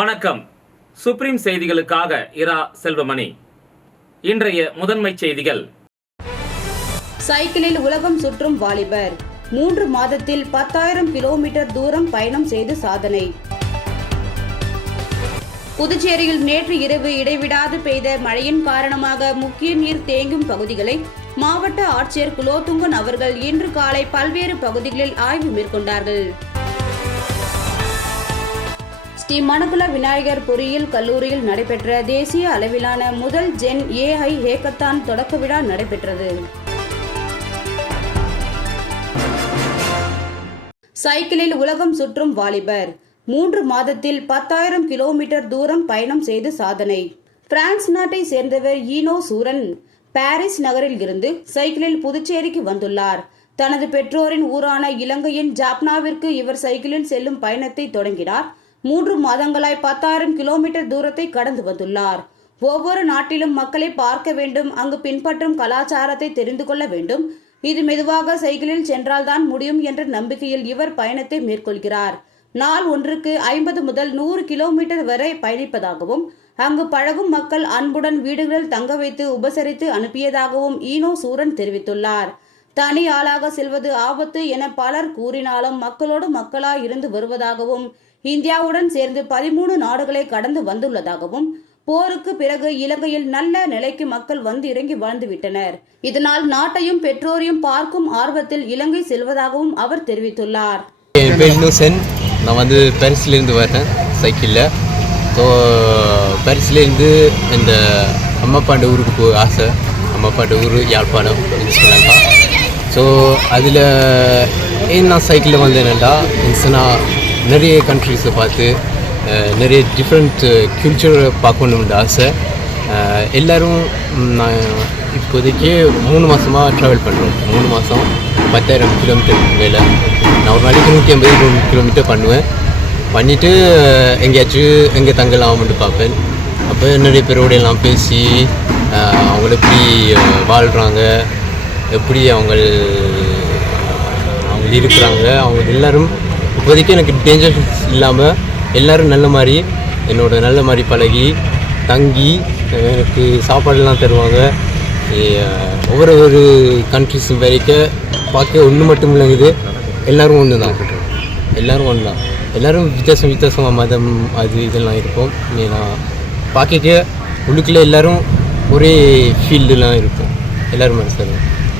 வணக்கம். சுப்ரீம் செய்திகளுக்காக இரா செல்வமணி. இன்றைய முதன்மை செய்திகள். சைக்கிளில் உலகம் சுற்றும் வாலிபர் 3 மாதத்தில் 10,000 கிலோமீட்டர் தூரம் பயணம் செய்து சாதனை. புதுச்சேரியில் நேற்று இரவு இடைவிடாது பெய்த மழையின் காரணமாக முக்கிய நீர் தேங்கும் பகுதிகளை மாவட்ட ஆட்சியர் குலோத்துங்கன் அவர்கள் இன்று காலை பல்வேறு பகுதிகளில் ஆய்வு மேற்கொண்டார்கள். ஸ்ரீ மணக்குள விநாயகர் பொறியியல் கல்லூரியில் நடைபெற்ற தேசிய அளவிலான முதல் ஜென் AI ஹேக்கத்தான் தொடக்க விழா நடைபெற்றது. சைக்கிளில் உலகம் சுற்றும் வாலிபர் 3 மாதத்தில் 10,000 கிலோமீட்டர் தூரம் பயணம் செய்து சாதனை. பிரான்ஸ் நாட்டை சேர்ந்தவர் ஈனோ சூரன் பாரிஸ் நகரில் இருந்து சைக்கிளில் புதுச்சேரிக்கு வந்துள்ளார். தனது பெற்றோரின் ஊரான இலங்கையின் ஜாப்னாவிற்கு இவர் சைக்கிளில் செல்லும் பயணத்தை தொடங்கினார். 3 மாதங்களாய் 10,000 கிலோமீட்டர் தூரத்தை கடந்து வந்துள்ளார். ஒவ்வொரு நாட்டிலும் மக்களை பார்க்க வேண்டும், அங்கு பின்பற்றும் கலாச்சாரத்தை தெரிந்து கொள்ள வேண்டும். இது மெதுவாக சைக்கிளில் சென்றால்தான் முடியும் என்ற நம்பிக்கையில் இவர் பயணத்தை மேற்கொள்கிறார். நாள் ஒன்றுக்கு 50 முதல் 100 கிலோமீட்டர் வரை பயணிப்பதாகவும் அங்கு பழகும் மக்கள் அன்புடன் வீடுகளில் தங்க வைத்து உபசரித்து அனுப்பியதாகவும் ஈனோ சூரன் தெரிவித்துள்ளார். தனி ஆளாக செல்வது ஆபத்து என பலர் கூறினாலும் மக்களோடு மக்களாய் இருந்து வருவதாகவும் இந்தியாவுடன் சேர்ந்து 13 நாடுகளை கடந்து வந்துள்ளதாகவும் போருக்கு பிறகு இலங்கையில் நல்ல நிலைக்கு மக்கள் வந்து இறங்கி வாழ்ந்துவிட்டனர். இதனால் நாட்டையும் பெற்றோரையும் பார்க்கும் ஆர்வத்தில் இலங்கை செல்வதாகவும் அவர் தெரிவித்துள்ளார். என் பேர் இன்னோசன். நான் வந்து பாரிஸ்லேருந்து வரேன் சைக்கிளில். ஸோ பாரிஸ்லேருந்து இந்த அம்மாப்பாண்ட ஊருக்கு போக ஆசை. அம்மாப்பாண்ட ஊர் யாழ்ப்பாணம், ஸ்ரீலங்கா. ஸோ அதில் ஏன் நான் சைக்கிளில் வந்தேன்டா, நான் நிறைய கண்ட்ரிஸை பார்த்து நிறைய டிஃப்ரெண்ட் கல்ச்சரை பார்க்கணுன்ற ஆசை. எல்லோரும் நான் இப்போதைக்கு 3 மாதமாக ட்ராவல் பண்ணுறோம். 3 மாதம் 10,000 கிலோமீட்டருக்கு மேலே. நான் ஒரு நாளைக்கு 150 கிலோமீட்டர் பண்ணுவேன். பண்ணிவிட்டு எங்கேயாச்சும் எங்கே தங்கலாம்னு பார்ப்பேன். அப்போ நிறைய பேரோட எல்லாம் பேசி அவங்கள எப்படி வாழ்கிறாங்க, எப்படி அவங்க இருக்கிறாங்க, அவங்க எல்லோரும் இப்போதைக்கு எனக்கு டேஞ்சர் இல்லாமல் எல்லோரும் நல்ல மாதிரி நல்ல மாதிரி பழகி தங்கி எனக்கு சாப்பாடெல்லாம் தருவாங்க. ஒவ்வொரு கண்ட்ரிஸும் வரைக்கும் பார்க்க ஒன்று மட்டும் இல்லைங்குது, எல்லோரும் ஒன்று தான். எல்லோரும் வித்தியாசமாக மதம் அது இதெல்லாம் இருக்கும். நான் பார்க்க உள்ளுக்குள்ளே எல்லோரும் ஒரே ஃபீல்டுலாம் இருக்கும். எல்லோரும் மனசில்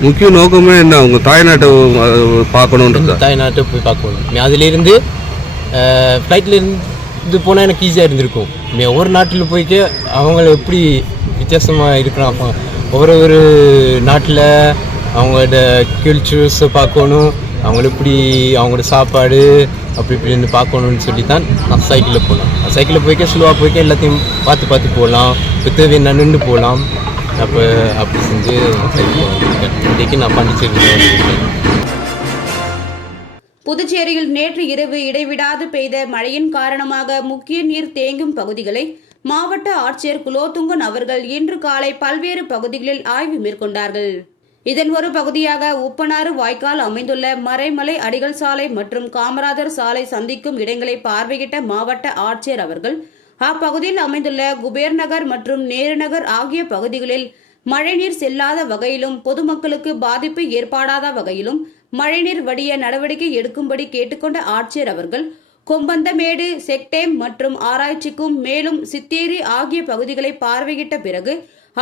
முக்கிய நோக்கமே என்ன? அவங்க தாய்நாட்டை பார்க்கணுன்றது. தாய்நாட்டை போய் பார்க்கணும். அதிலிருந்து ஃப்ளைட்லேருந்து போனால் எனக்கு ஈஸியாக இருந்திருக்கும். ஒவ்வொரு நாட்டில் போய்க்க அவங்கள எப்படி வித்தியாசமாக இருக்கிறான், ஒவ்வொரு நாட்டில் அவங்களோட கல்ச்சர்ஸை பார்க்கணும், அவங்கள எப்படி அவங்களோட சாப்பாடு அப்படி இப்படின்னு பார்க்கணுன்னு சொல்லி தான் நான் சைக்கிளில் போகலாம். சைக்கிளில் போய்க்க ஸ்லோவாக போய்க்க எல்லாத்தையும் பார்த்து போகலாம். இப்போ தேவையான நின்று போகலாம். அப்போ அப்படி செஞ்சு இன்றைக்கு நான் பாண்டிச்சேரியில். புதுச்சேரியில் நேற்று இரவு இடைவிடாது பெய்த மழையின் காரணமாக முக்கிய நீர் தேங்கும் பகுதிகளை மாவட்ட ஆட்சியர் குலோத்துங்கன் அவர்கள் இன்று காலை பல்வேறு பகுதிகளில் ஆய்வு மேற்கொண்டார்கள். இதன் ஒரு பகுதியாக உப்பனாறு வாய்க்கால் அமைந்துள்ள மறைமலை அடிகள் சாலை மற்றும் காமராஜர் சாலை சந்திக்கும் இடங்களை பார்வையிட்ட மாவட்ட ஆட்சியர் அவர்கள் அப்பகுதியில் அமைந்துள்ள குபேர் நகர் மற்றும் நேரு நகர் ஆகிய பகுதிகளில் மழைநீர் செல்லாத வகையிலும் பொதுமக்களுக்கு பாதிப்பு ஏற்படாத வகையிலும் மழைநீர் வடிய நடவடிக்கை எடுக்கும்படி கேட்டுக்கொண்ட ஆட்சியர் அவர்கள் கொம்பந்தமேடு, செக்டேம் மற்றும் ஆராய்ச்சிக்கும் மேலும் சித்தேரி ஆகிய பகுதிகளை பார்வையிட்ட பிறகு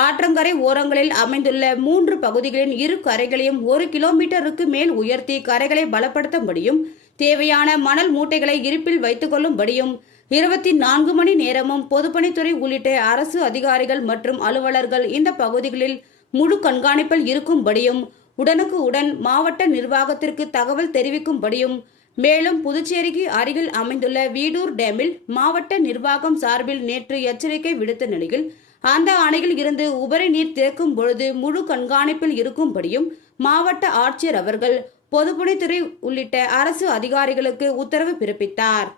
ஆற்றங்கரை ஓரங்களில் அமைந்துள்ள 3 பகுதிகளின் 2 கரைகளையும் 1 கிலோமீட்டருக்கு மேல் உயர்த்தி கரைகளை பலப்படுத்தும்படியும் தேவையான மணல் மூட்டைகளை இருப்பில் வைத்துக் கொள்ளும்படியும் 24 மணி நேரமும் பொதுப்பணித்துறை உள்ளிட்ட அரசு அதிகாரிகள் மற்றும் அலுவலர்கள் இந்த பகுதிகளில் முழு கண்காணிப்பில் இருக்கும்படியும் உடனுக்குடன் மாவட்ட நிர்வாகத்திற்கு தகவல் தெரிவிக்கும்படியும் மேலும் புதுச்சேரிக்கு அருகில் அமைந்துள்ள வீடூர் டேமில் மாவட்ட நிர்வாகம் சார்பில் நேற்று எச்சரிக்கை விடுத்த நிலையில் அந்த அணையில் இருந்து உபரி நீர் திறக்கும் பொழுது முழு கண்காணிப்பில் இருக்கும்படியும் மாவட்ட ஆட்சியர் அவர்கள் பொதுப்பணித்துறை உள்ளிட்ட அரசு அதிகாரிகளுக்கு உத்தரவு பிறப்பித்தார்.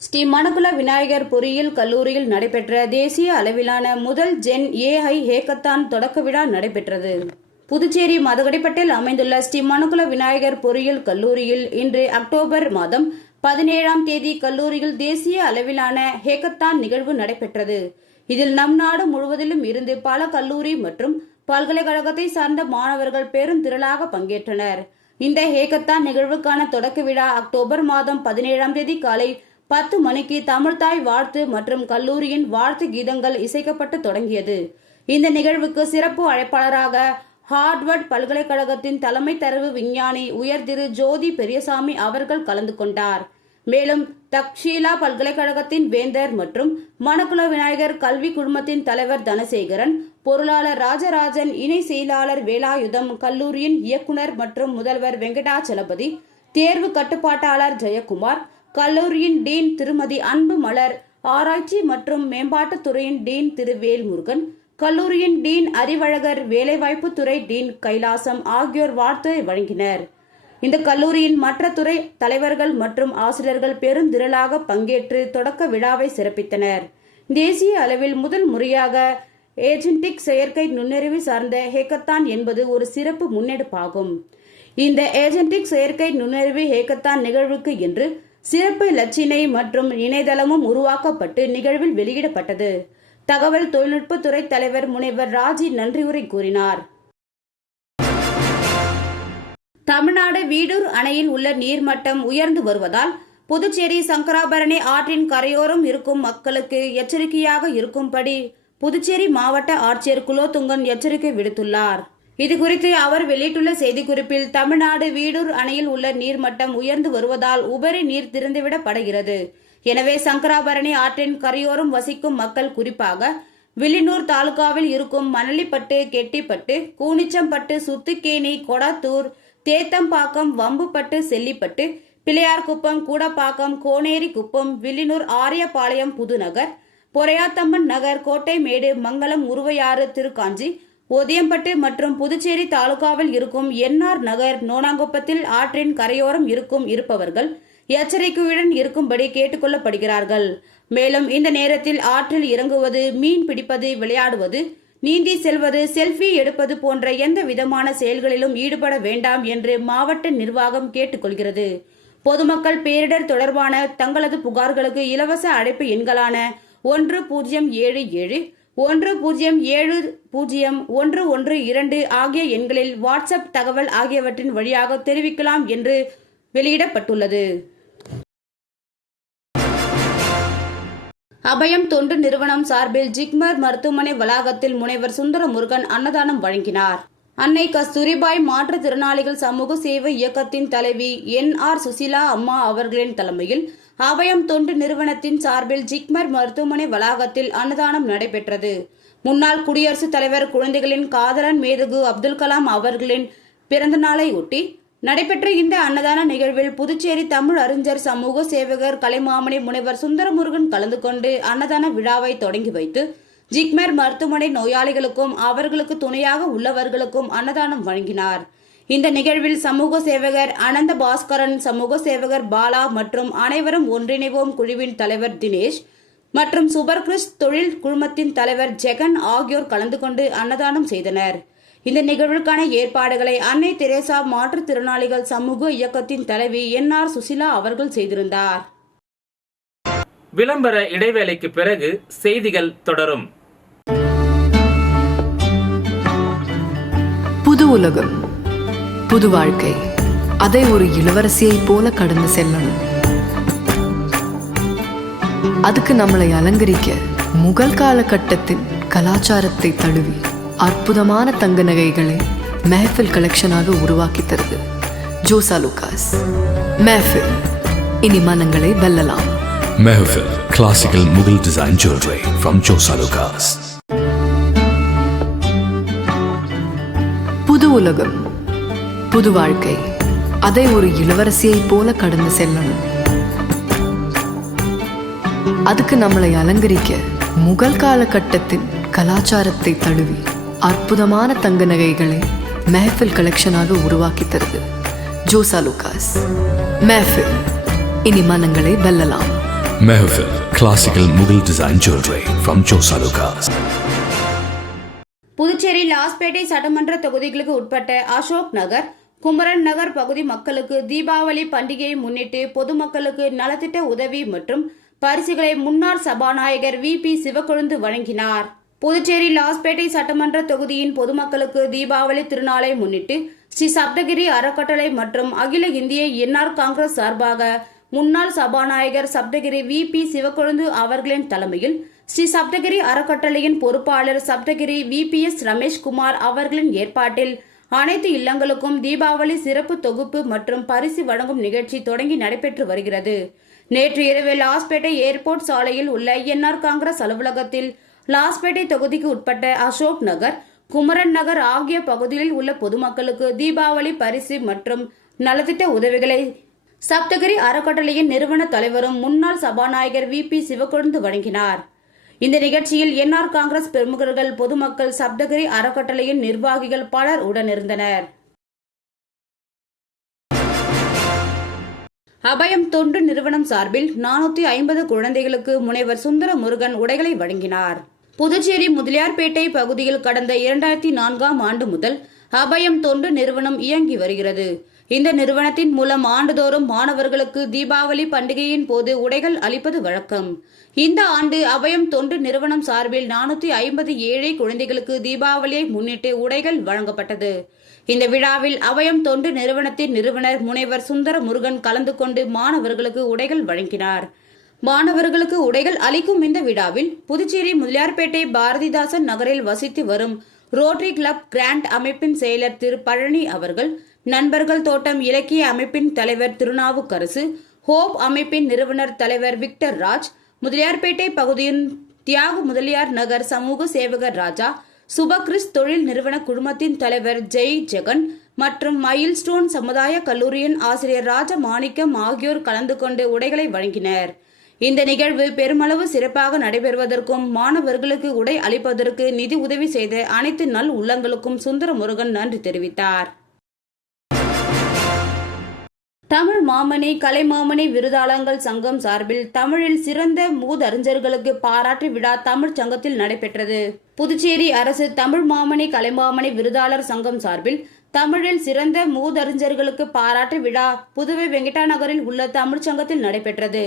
ஸ்ரீ மணக்குள விநாயகர் பொறியியல் கல்லூரியில் நடைபெற்ற தேசிய அளவிலான முதல் ஜென் AI ஹேக்கத்தான் தொடக்க விழா நடைபெற்றது. புதுச்சேரி மதகடிப்பட்டில் அமைந்துள்ள ஸ்ரீ மணக்குள விநாயகர் பொறியியல் கல்லூரியில் இன்று அக்டோபர் மாதம் 17ஆம் தேதி கல்லூரியில் தேசிய அளவிலான ஹேக்கத்தான் நிகழ்வு நடைபெற்றது. இதில் நம் நாடு முழுவதிலும் இருந்து பல கல்லூரி மற்றும் பல்கலைக்கழகத்தை சார்ந்த மாணவர்கள் பெருந்திரளாக பங்கேற்றனர். இந்த ஹேக்கத்தான் நிகழ்வுக்கான தொடக்க விழா அக்டோபர் மாதம் 17ஆம் தேதி காலை 10 மணிக்கு தமிழ்தாய் வாழ்த்து மற்றும் கல்லூரியின் வாழ்த்து கீதங்கள் இசைக்கப்பட்டு தொடங்கியது. இந்த நிகழ்வுக்கு சிறப்பு அழைப்பாளராக ஹார்வர்ட் பல்கலைக்கழகத்தின் தலைமை தரவு விஞ்ஞானி உயர் திரு ஜோதி பெரியசாமி அவர்கள் கலந்து கொண்டார். மேலும் தக்ஷீலா பல்கலைக்கழகத்தின் வேந்தர் மற்றும் மணக்குள விநாயகர் கல்வி குழுமத்தின் தலைவர் தனசேகரன், பொருளாளர் ராஜராஜன், இணை செயலாளர் வேலாயுதம், கல்லூரியின் இயக்குனர் மற்றும் முதல்வர் வெங்கடாச்சலபதி, தேர்வு கட்டுப்பாட்டாளர் ஜெயக்குமார், கல்லூரியின் டீன் திருமதி அன்பு மலர், ஆராய்ச்சி மற்றும் மேம்பாட்டுத் துறையின் டீன் திரு வேல்முருகன், கல்லூரியின் டீன் அறிவழகர், வேலைவாய்ப்பு துறை டீன் கைலாசம் ஆகியோர் வாழ்த்து வழங்கினர். இந்த கல்லூரியின் மற்ற துறை தலைவர்கள் மற்றும் ஆசிரியர்கள் பெருந்திரளாக பங்கேற்று தொடக்க விழாவை சிறப்பித்தனர். தேசிய அளவில் முதல் முறையாக ஏஜென்டிக் செயற்கை நுண்ணறிவு சார்ந்த ஹேக்கத்தான் என்பது ஒரு சிறப்பு முன்னெடுப்பாகும். இந்த ஏஜென்டிக் செயற்கை நுண்ணறிவு ஹேக்கத்தான் நிகழ்வுக்கு என்று சிறப்பு இலச்சினை மற்றும் இணையதளமும் உருவாக்கப்பட்டு நிகழ்வில் வெளியிடப்பட்டது. தகவல் தொழில்நுட்பத்துறை தலைவர் முனைவர் ராஜி நன்றியுரை கூறினார். தமிழ்நாடு வீடூர் அணையில் உள்ள நீர்மட்டம் உயர்ந்து வருவதால் புதுச்சேரி சங்கராபரணி ஆற்றின் கரையோரம் இருக்கும் மக்களுக்கு எச்சரிக்கையாக இருக்கும்படி புதுச்சேரி மாவட்ட ஆட்சியர் குலோத்துங்கன் எச்சரிக்கை விடுத்துள்ளார். இதுகுறித்து அவர் வெளியிட்டுள்ள செய்திக்குறிப்பில், தமிழ்நாடு வீடூர் அணையில் உள்ள நீர்மட்டம் உயர்ந்து வருவதால் உபரி நீர் திறந்துவிடப்படுகிறது. எனவே சங்கராபரணி ஆற்றின் கரையோரம் வசிக்கும் மக்கள், குறிப்பாக வில்லியனூர் தாலுகாவில் இருக்கும் மணலிப்பட்டு, கெட்டிப்பட்டு, கூனிச்சம்பட்டு, சுத்துக்கேணி, கொடாத்தூர், தேத்தம்பாக்கம், வம்புப்பட்டு, செல்லிப்பட்டு, பிள்ளையார்குப்பம், கூடப்பாக்கம், கோனேரி குப்பம், வில்லியனூர், ஆரியபாளையம், புதுநகர், பொறையாத்தம்மன் நகர், கோட்டைமேடு, மங்கலம், உருவையாறு, திருக்காஞ்சி, ஒதியம்பட்டு மற்றும் புதுச்சேரி தாலுகாவில் இருக்கும் என்ஆர் நகர், நோனாங்குப்பத்தில் ஆற்றின் கரையோரம் இருப்பவர்கள் எச்சரிக்கையுடன் இருக்கும்படி கேட்டுக்கொள்ளப்படுகிறார்கள். மேலும் இந்த நேரத்தில் ஆற்றில் இறங்குவது, மீன் பிடிப்பது, விளையாடுவது, நீந்தி செல்வது, செல்ஃபி எடுப்பது போன்ற எந்த விதமான செயல்களிலும் ஈடுபட வேண்டாம் என்று மாவட்ட நிர்வாகம் கேட்டுக்கொள்கிறது. பொதுமக்கள் பேரிடர் தொடர்பான தங்களது புகார்களுக்கு இலவச அழைப்பு எண்களான 1077 1070 112 ஆகிய எண்களில் வாட்ஸ்அப் தகவல் ஆகியவற்றின் வழியாக தெரிவிக்கலாம் என்று வெளியிடப்பட்டுள்ளது. அபயம் தொண்டு நிறுவனம் சார்பில் ஜிப்மர் மருத்துவமனை வளாகத்தில் முனைவர் சுந்தரமுருகன் அன்னதானம் வழங்கினார். அன்னை கஸ்தூரிபாய் மாற்றுத்திறனாளிகள் சமூக சேவை இயக்கத்தின் தலைவி என்.ஆர். சுசிலா அம்மா அவர்களின் தலைமையில் அபயம் தொண்டு நிறுவனத்தின் சார்பில் ஜிப்மர் மருத்துவமனை வளாகத்தில் அன்னதானம் நடைபெற்றது. முன்னாள் குடியரசுத் தலைவர் குழந்தைகளின் காதலன் மேதகு அப்துல் கலாம் அவர்களின் பிறந்த நாளை ஒட்டி நடைபெற்ற இந்த அன்னதான நிகழ்வில் புதுச்சேரி தமிழ் அறிஞர் சமூக சேவகர் கலைமாமணி முனைவர் சுந்தரமுருகன் கலந்து கொண்டு அன்னதான விழாவை தொடங்கி வைத்து ஜிப்மர் மருத்துவமனை நோயாளிகளுக்கும் அவர்களுக்கு துணையாக உள்ளவர்களுக்கும் அன்னதானம் வழங்கினார். இந்த நிகழ்வில் சமூக சேவகர் அனந்த பாஸ்கரன், சமூக சேவகர் பாலா மற்றும் அனைவரும் ஒன்றிணைவோம் குழுவின் தலைவர் தினேஷ் மற்றும் சூப்பர் கிறிஸ் தொழில் குழுமத்தின் தலைவர் ஜெகன் ஆகியோர் கலந்து கொண்டு அன்னதானம் செய்தனர். இந்த நிகழ்வுக்கான ஏற்பாடுகளை அன்னை தெரேசா மாற்றுத்திறனாளிகள் சமூக இயக்கத்தின் தலைவி என்.ஆர். சுசிலா அவர்கள் செய்திருந்தார். விளம்பர இடைவேளைக்கு பிறகு செய்திகள் தொடரும். புது உலகம், புது வாழ்க்கை, அதை ஒரு இளவரசியைப் போல கடந்து செல்லணும். அதுக்கு நம்மளை அலங்கரிக்க முகல் காலகட்டத்தின் கலாச்சாரத்தை தழுவி அற்புதமான தங்க நகைகளை மெஹஃபில் கலெக்ஷனாக உருவாக்கி தருது ஜோசா லூகாஸ். மெஹஃபில், இனி மனங்களை வெல்லலாம். Mehfil, classical Mughal design jewelry from Josa Lucas. புது உலகம், புது வாழ்க்கை, அதை ஒரு இளவரசியைப் போல கடந்து செல்லணும். அதுக்கு நம்மளை அலங்கரிக்க முகல் காலகட்டத்தின் கலாச்சாரத்தை தழுவி அற்புதமான தங்க நகைகளை மெஹஃபில் கலெக்ஷனாக உருவாக்கி தருது ஜோசா லூகாஸ். மெஹஃபில், இனி மனங்களை வெல்லலாம். Mehfil, classical Mughal design jewelry from Josa Lucas. Puducherry Lawspet சட்டமன்ற தொகுதிகளுக்கு உட்பட்ட அசோக் நகர், குமரன் நகர் பகுதி மக்களுக்கு தீபாவளி பண்டிகையை முன்னிட்டு பொதுமக்களுக்கு நலத்திட்ட உதவி மற்றும் பரிசுகளை முன்னாள் சபாநாயகர் VP சிவக்கொழுந்து வழங்கினார். புதுச்சேரி லாஸ்பேட்டை சட்டமன்ற தொகுதியின் பொதுமக்களுக்கு தீபாவளி திருநாளை முன்னிட்டு ஸ்ரீ சப்தகிரி அறக்கட்டளை மற்றும் அகில இந்திய NR காங்கிரஸ் சார்பாக முன்னாள் சபாநாயகர் சப்தகிரி VP சிவக்கொழுந்து அவர்களின் தலைமையில் ஸ்ரீ சப்தகிரி அறக்கட்டளையின் பொறுப்பாளர் சப்தகிரி VPS ரமேஷ்குமார் அவர்களின் ஏற்பாட்டில் அனைத்து இல்லங்களுக்கும் தீபாவளி சிறப்பு தொகுப்பு மற்றும் பரிசு வழங்கும் நிகழ்ச்சி தொடங்கி நடைபெற்று வருகிறது. நேற்று இரவு லாஸ்பேட்டை ஏர்போர்ட் சாலையில் உள்ள NR காங்கிரஸ் அலுவலகத்தில் லாஸ்பேட்டை தொகுதிக்கு உட்பட்ட அசோக் நகர், குமரன் நகர் ஆகிய பகுதிகளில் உள்ள பொதுமக்களுக்கு தீபாவளி பரிசு மற்றும் நலத்திட்ட உதவிகளை சப்தகிரி அறக்கட்டளையின் நிறுவன தலைவரும் முன்னாள் சபாநாயகர் VP சிவக்கொழுந்து வழங்கினார். இந்த நிகழ்ச்சியில் NR காங்கிரஸ் பிரமுகர்கள், பொதுமக்கள், சப்தகிரி அறக்கட்டளையின் நிர்வாகிகள் பலர் உடனிருந்தனர். அபயம் தொண்டு நிறுவனம் சார்பில் 450 குழந்தைகளுக்கு முனைவர் சுந்தர முருகன் உடைகளை வழங்கினார். புதுச்சேரி முதலியார்பேட்டை பகுதியில் கடந்த 2004ஆம் ஆண்டு முதல் அபயம் தொண்டு நிறுவனம் இயங்கி வருகிறது. இந்த நிறுவனத்தின் மூலம் ஆண்டுதோறும் மாணவர்களுக்கு தீபாவளி பண்டிகையின் போது உடைகள் அளிப்பது வழக்கம். இந்த ஆண்டு அபயம் தொண்டு நிறுவனம் சார்பில் 450 ஏழை குழந்தைகளுக்கு தீபாவளியை முன்னிட்டு உடைகள் வழங்கப்பட்டது. இந்த விழாவில் அபயம் தொண்டு நிறுவனத்தின் நிறுவனர் முனைவர் சுந்தர முருகன் கலந்து கொண்டு மாணவர்களுக்கு உடைகள் வழங்கினார். மாணவர்களுக்கு உடைகள் அளிக்கும் இந்த விழாவில் புதுச்சேரி முதலியார்பேட்டை பாரதிதாசன் நகரில் வசித்து வரும் ரோட்டரி கிளப் கிராண்ட் அமைப்பின் செயலர் திரு பழனி அவர்கள், நண்பர்கள் தோட்டம் இலக்கிய அமைப்பின் தலைவர் திருநாவுக்கரசு, ஹோப் அமைப்பின் நிறுவனர் தலைவர் விக்டர் ராஜ், முதலியார்பேட்டை பகுதியின் தியாகு முதலியார் நகர் சமூக சேவகர் ராஜா, சுபகிறிஸ் தொழில் நிறுவன குழுமத்தின் தலைவர் ஜெய் ஜெகன் மற்றும் மைல் ஸ்டோன் சமுதாய கல்லூரியின் ஆசிரியர் ராஜமாணிக்கம் ஆகியோர் கலந்து கொண்டு உடைகளை வழங்கினர். இந்த நிகழ்வு பெருமளவு சிறப்பாக நடைபெறுவதற்கும் மாணவர்களுக்கு உடை அளிப்பதற்கு நிதி உதவி செய்த அனைத்து நல் உள்ளங்களுக்கும் சுந்தர முருகன் நன்றி தெரிவித்தார். தமிழ் மாமணி கலைமாமணி விருதாளங்கள் சங்கம் சார்பில் தமிழில் சிறந்த மூதறிஞர்களுக்கு பாராட்டு விழா தமிழ் சங்கத்தில் நடைபெற்றது. புதுச்சேரி அரசு தமிழ் மாமணி கலைமாமணி விருதாளர் சங்கம் சார்பில் தமிழில் சிறந்த மூதறிஞர்களுக்கு பாராட்டு விழா புதுவை வெங்கடா நகரில் உள்ள தமிழ் சங்கத்தில் நடைபெற்றது.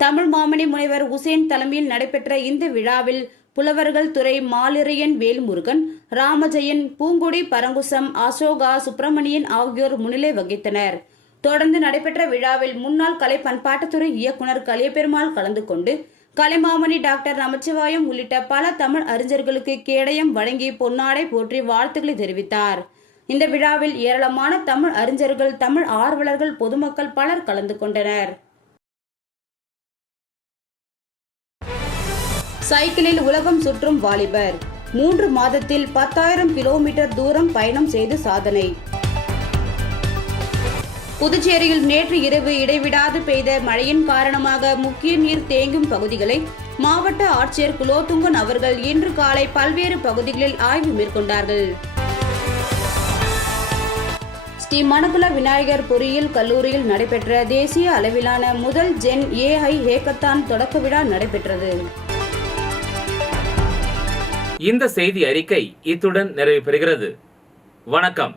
தமிழ் மாமணி முனைவர் உசேன் தலைமையில் நடைபெற்ற இந்த விழாவில் புலவர்கள் துறை மாலிரையன் வேல்முருகன், ராமஜெயன், பூங்குடி பரங்குசம், அசோகா, சுப்பிரமணியன் ஆகியோர் முன்னிலை வகித்தனர். தொடர்ந்து நடைபெற்ற விழாவில் முன்னாள் கலை பண்பாட்டுத்துறை இயக்குனர் கலியபெருமாள் கலந்து கொண்டு கலைமாமணி டாக்டர் நமச்சிவாயம் உள்ளிட்ட பல தமிழ் அறிஞர்களுக்கு கேடயம் வழங்கி பொன்னாடை போற்றி வாழ்த்துக்களை தெரிவித்தார். இந்த விழாவில் ஏராளமான தமிழ் அறிஞர்கள், தமிழ் ஆர்வலர்கள், பொதுமக்கள் பலர் கலந்து கொண்டனர். சைக்கிளில் உலகம் சுற்றும் வாலிபர் 3 மாதத்தில் 10,000 கிலோமீட்டர் தூரம் பயணம் செய்து சாதனை. புதுச்சேரியில் நேற்று இரவு இடைவிடாது பெய்த மழையின் காரணமாக முக்கிய நீர் தேங்கும் பகுதிகளை மாவட்ட ஆட்சியர் குலோத்துங்கன் அவர்கள் இன்று காலை பல்வேறு பகுதிகளில் ஆய்வு மேற்கொண்டார்கள். ஸ்ரீ மணக்குள விநாயகர் பொறியியல் கல்லூரியில் நடைபெற்ற தேசிய அளவிலான முதல் ஜென் AI ஹேக்கத்தான் தொடக்க விழா நடைபெற்றது. இந்த செய்தி அறிக்கை இத்துடன் நிறைவு பெறுகிறது. வணக்கம்.